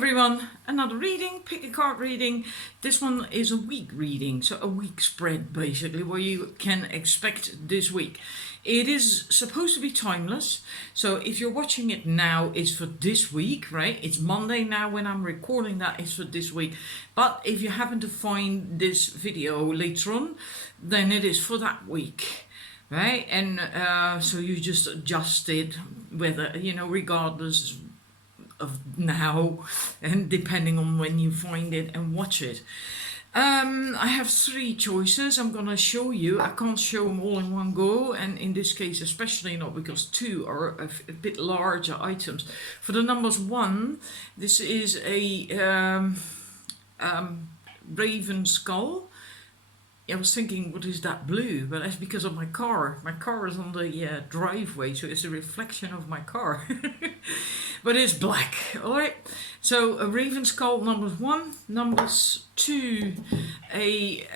everyone, another reading, pick a card reading. This one is a week reading, so a week spread basically, where you can expect this week. It is supposed to be timeless, so if you're watching it now, it's for this week, right? It's Monday now when I'm recording that, it's for this week. But if you happen to find this video later on, then it is for that week. Right, and so you just adjust it, whether, regardless of now and depending on when you find it and watch it. I have three choices I'm gonna show you. I can't show them all in one go, and in this case especially not, because two are a bit larger items. For the numbers one, this is a raven skull. I was thinking, what is that blue? But that's because of my car. My car is on the driveway, so it's a reflection of my car. But it's black, alright? So a raven skull, numbers one. Numbers two, a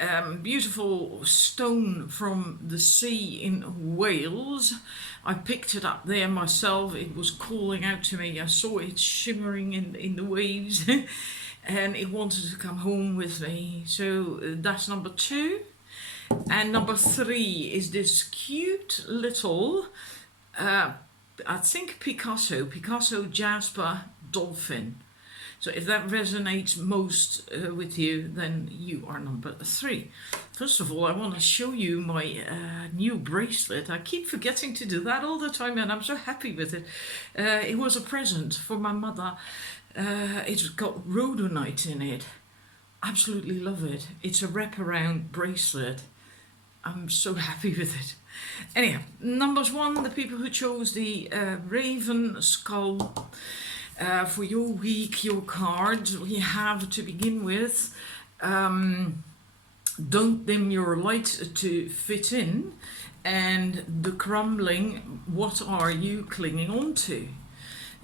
beautiful stone from the sea in Wales. I picked it up there myself. It was calling out to me. I saw it shimmering in the waves. And it wanted to come home with me. So that's number two. And number three is this cute little, I think Picasso Jasper dolphin. So if that resonates most with you, then you are number three. First of all, I want to show you my new bracelet. I keep forgetting to do that all the time, and I'm so happy with it. It was a present for my mother. It's got rhodonite in it. Absolutely love it. It's a wraparound bracelet. I'm so happy with it. Anyhow, numbers one, the people who chose the raven skull for your week, your cards, we have to begin with, don't dim your light to fit in, and the crumbling, what are you clinging on to?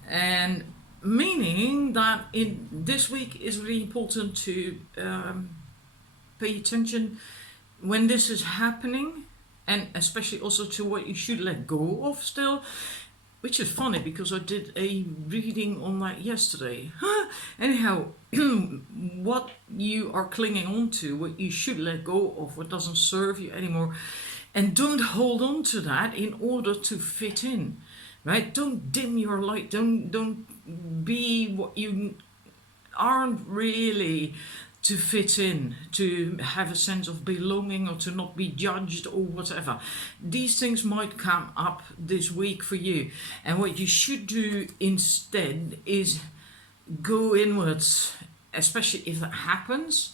And meaning that in this week is really important to pay attention when this is happening, and especially also to what you should let go of still, which is funny because I did a reading on that yesterday. Anyhow, what you are clinging on to, what you should let go of, what doesn't serve you anymore, and don't hold on to that in order to fit in. Right? Don't dim your light. Don't be what you aren't really, to fit in, to have a sense of belonging, or to not be judged, or whatever. These things might come up this week for you. And what you should do instead is go inwards, especially if that happens.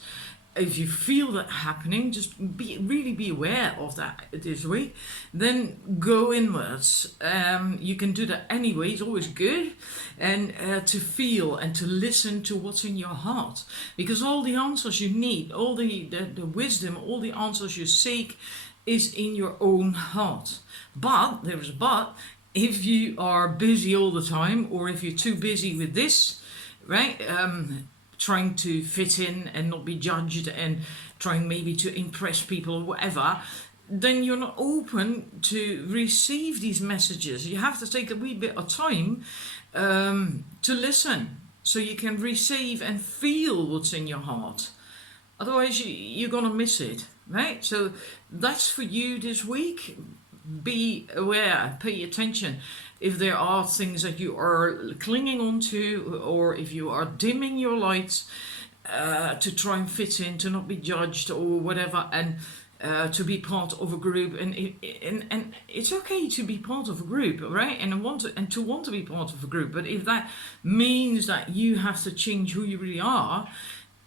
If you feel that happening, just really be aware of that this week. Then go inwards. You can do that anyway. It's always good, and to feel and to listen to what's in your heart, because all the answers you need, all the wisdom, all the answers you seek, is in your own heart. But there is a but. If you are busy all the time, or if you're too busy with this, right? Trying to fit in and not be judged, and trying maybe to impress people or whatever, then you're not open to receive these messages. You have to take a wee bit of time to listen, so you can receive and feel what's in your heart. Otherwise you're gonna miss it, right? So that's for you this week. Be aware, pay attention. If there are things that you are clinging on to, or if you are dimming your lights to try and fit in, to not be judged or whatever, and to be part of a group, and it's okay to be part of a group, right? And to want to be part of a group. But if that means that you have to change who you really are,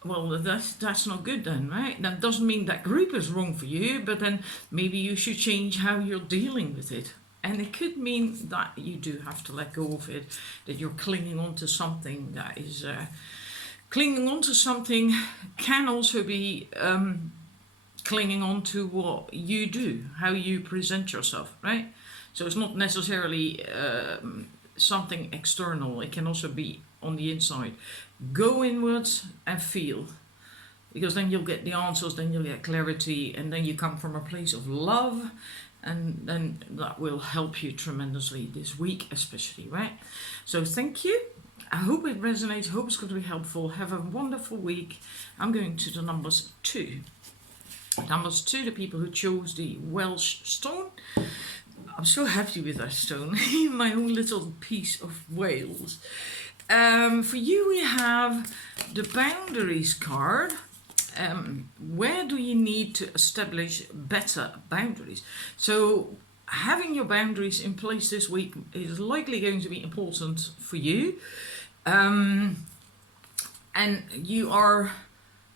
well, that's not good then, right? That doesn't mean that group is wrong for you, but then maybe you should change how you're dealing with it. And it could mean that you do have to let go of it, that you're clinging on to something that is... clinging on to something can also be clinging on to what you do, how you present yourself, right? So it's not necessarily something external. It can also be on the inside. Go inwards and feel, because then you'll get the answers, then you'll get clarity, and then you come from a place of love, and then that will help you tremendously this week especially, right? So thank you. I hope it resonates. Hope it's going to be helpful. Have a wonderful week. I'm going to the numbers 2. Numbers 2, the people who chose the Welsh stone. I'm so happy with that stone. My own little piece of Wales. For you, we have the boundaries card. Where do you need to establish better boundaries? So having your boundaries in place this week is likely going to be important for you. And you are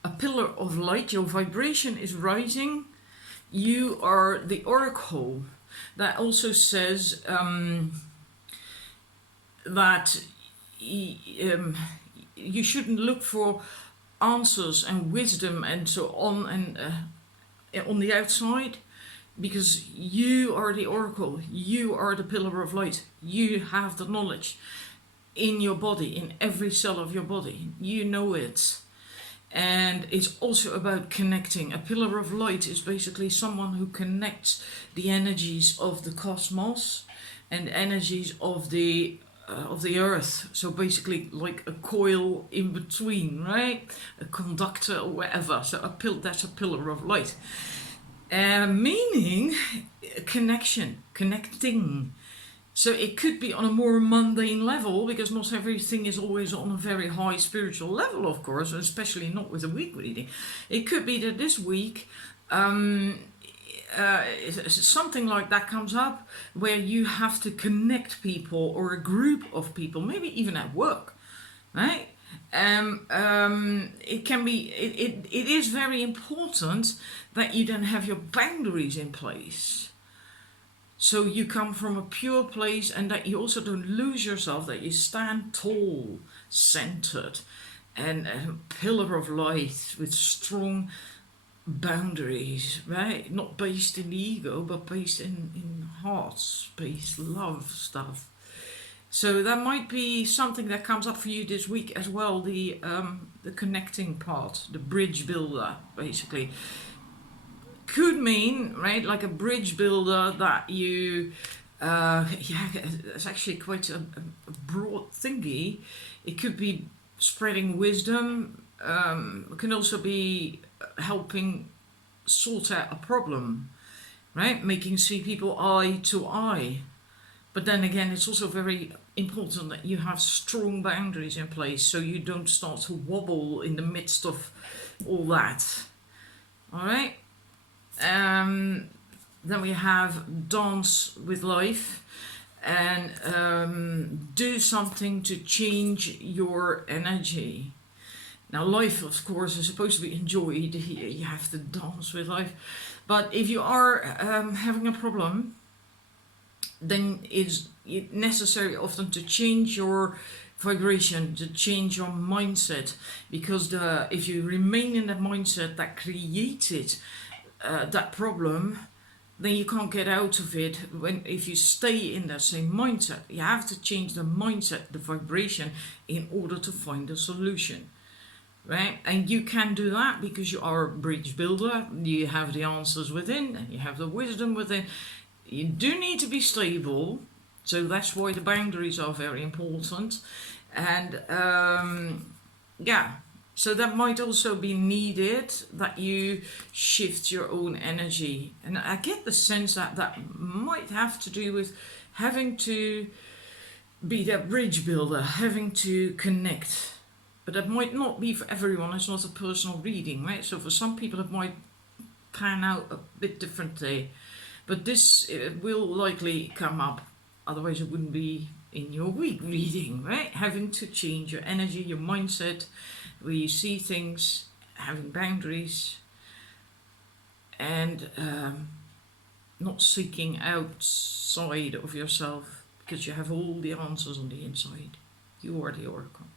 a pillar of light. Your vibration is rising. You are the oracle. That also says that you shouldn't look for answers and wisdom and so on and on the outside, because you are the oracle. You are the pillar of light. You have the knowledge in your body, in every cell of your body. You know it. And it's also about connecting. A pillar of light is basically someone who connects the energies of the cosmos and energies of the earth. So basically like a coil in between, right? A conductor or whatever. So that's a pillar of light. Meaning connection, connecting. So it could be on a more mundane level, because not everything is always on a very high spiritual level, of course, especially not with a week reading. It could be that this week something like that comes up where you have to connect people or a group of people, maybe even at work, right? It can be, it is very important that you then have your boundaries in place. So you come from a pure place, and that you also don't lose yourself, that you stand tall, centered, and a pillar of light with strong boundaries, right? Not based in the ego, but based in heart space, love stuff. So that might be something that comes up for you this week as well, the connecting part, the bridge builder, basically. Could mean, right, like a bridge builder that you, it's actually quite a broad thingy. It could be spreading wisdom. It can also be helping sort out a problem, right? Making see people eye to eye. But then again, it's also very important that you have strong boundaries in place, so you don't start to wobble in the midst of all that. All right. Then we have dance with life, and do something to change your energy. Now, life, of course, is supposed to be enjoyed. You have to dance with life. But if you are having a problem, then it's necessary often to change your vibration, to change your mindset, because if you remain in that mindset that created that problem, then you can't get out of it. If you stay in that same mindset, you have to change the mindset, the vibration, in order to find a solution, right? And you can do that because you are a bridge builder. You have the answers within, and you have the wisdom within. You do need to be stable, so that's why the boundaries are very important. And so that might also be needed, that you shift your own energy. And I get the sense that that might have to do with having to be that bridge builder, having to connect. But that might not be for everyone. It's not a personal reading, right? So for some people it might pan out a bit differently. But this will likely come up, otherwise it wouldn't be in your week reading, right? Having to change your energy, your mindset, where you see things, having boundaries, and not seeking outside of yourself, because you have all the answers on the inside. You are the oracle.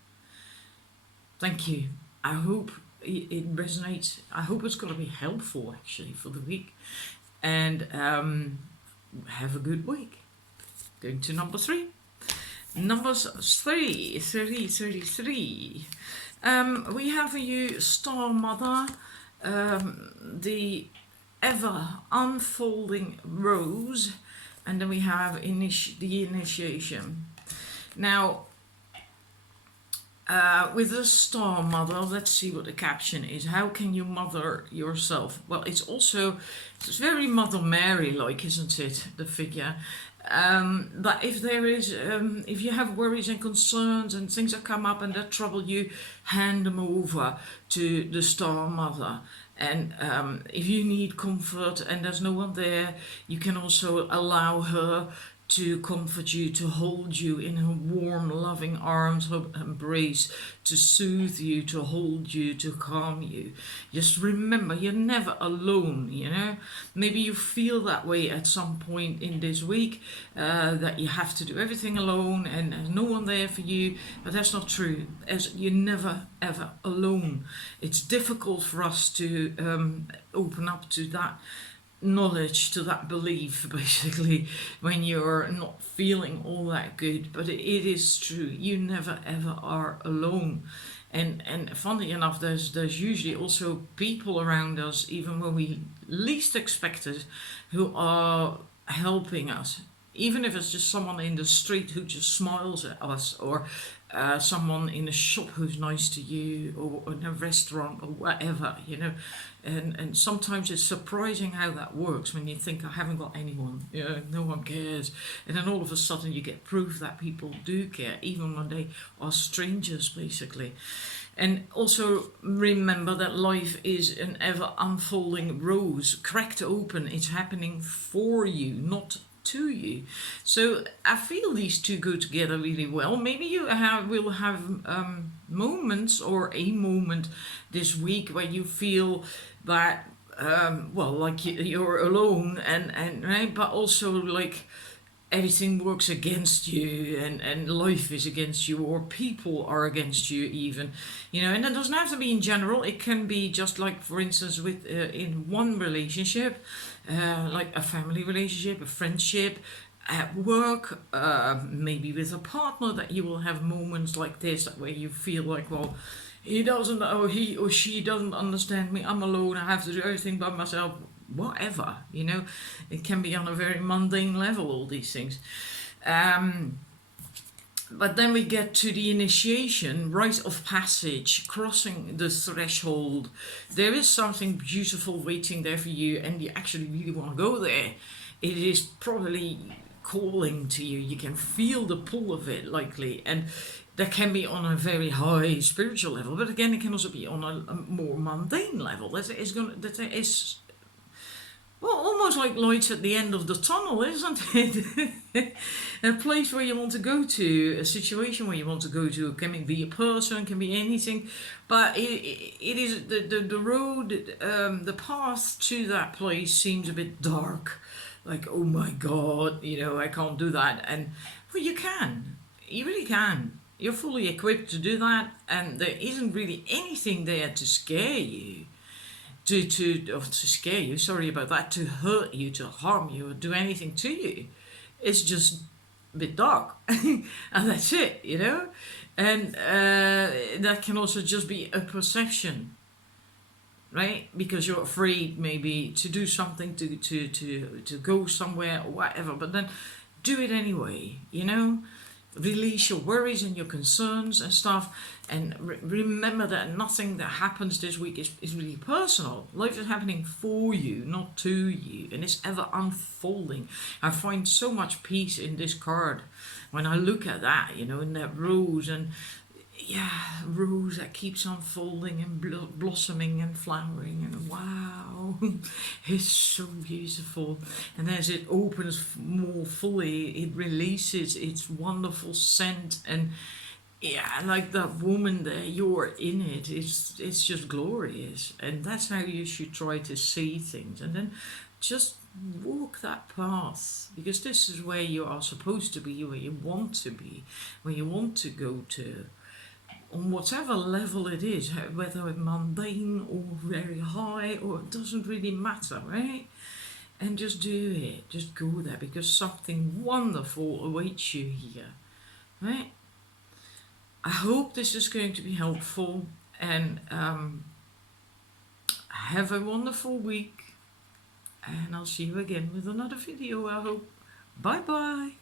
Thank you. I hope it resonates. I hope it's going to be helpful, actually, for the week. And have a good week. Going to number 3. Numbers 3. We have for you Star Mother, the ever unfolding rose, and then we have the initiation. Now, With the star mother, let's see what the caption is. How can you mother yourself? Well, it's very Mother Mary like, isn't it? The figure. That if you have worries and concerns and things that come up and that trouble you, hand them over to the star mother. And if you need comfort and there's no one there, you can also allow her to comfort you, to hold you in her warm, loving arms, her embrace, to soothe you, to hold you, to calm you. Just remember, you're never alone, you know. Maybe you feel that way at some point in this week, that you have to do everything alone and there's no one there for you, but that's not true. As you're never, ever alone. It's difficult for us to open up to that knowledge, to that belief, basically, when you're not feeling all that good, but it is true. You never ever are alone. And funnily enough, there's usually also people around us, even when we least expect it, who are helping us, even if it's just someone in the street who just smiles at us, or someone in a shop who's nice to you, or in a restaurant, or whatever, you know. And sometimes it's surprising how that works when you think, I haven't got anyone, you know, no one cares. And then all of a sudden you get proof that people do care, even when they are strangers, basically. And also remember that life is an ever unfolding rose, cracked open. It's happening for you, not to you. So I feel these two go together really well. Maybe you will have moments, or a moment this week where you feel that well, like you're alone, and right, but also like everything works against you, and life is against you, or people are against you even, you know. And it doesn't have to be in general. It can be just like, for instance, with in one relationship, like a family relationship, a friendship, at work, maybe with a partner, that you will have moments like this where you feel like, well, he doesn't, or he or she doesn't understand me, I'm alone, I have to do everything by myself, whatever, you know. It can be on a very mundane level, all these things. But then we get to the initiation, rite of passage, crossing the threshold. There is something beautiful waiting there for you, and you actually really want to go there. It is probably calling to you. You can feel the pull of it, likely, and that can be on a very high spiritual level. But again, it can also be on a more mundane level. That is well, almost like lights at the end of the tunnel, isn't it? A place where you want to go to, a situation where you want to go to. It can be a person, can be anything, but it is the road, the path to that place seems a bit dark. Like, oh my God, you know, I can't do that. And well, you can, you really can. You're fully equipped to do that, and there isn't really anything there to scare you. To scare you, sorry about that, to hurt you, to harm you, or do anything to you. It's just a bit dark, and that's it, you know. And that can also just be a perception, right? Because you're afraid maybe to do something, to go somewhere or whatever. But then do it anyway, you know. Release your worries and your concerns and stuff, and remember that nothing that happens this week is really personal. Life is happening for you, not to you, and it's ever unfolding. I find so much peace in this card when I look at that, you know, in that rose, and yeah, rose that keeps unfolding and blossoming and flowering, and wow, it's so beautiful. And as it opens more fully, it releases its wonderful scent, and yeah, like that woman there, you're in it. It's just glorious, and that's how you should try to see things, and then just walk that path, because this is where you are supposed to be, where you want to be, where you want to go to, on whatever level it is, whether mundane or very high, or it doesn't really matter, right? And just do it, just go there, because something wonderful awaits you here, right? I hope this is going to be helpful, and have a wonderful week, and I'll see you again with another video, I hope. Bye bye.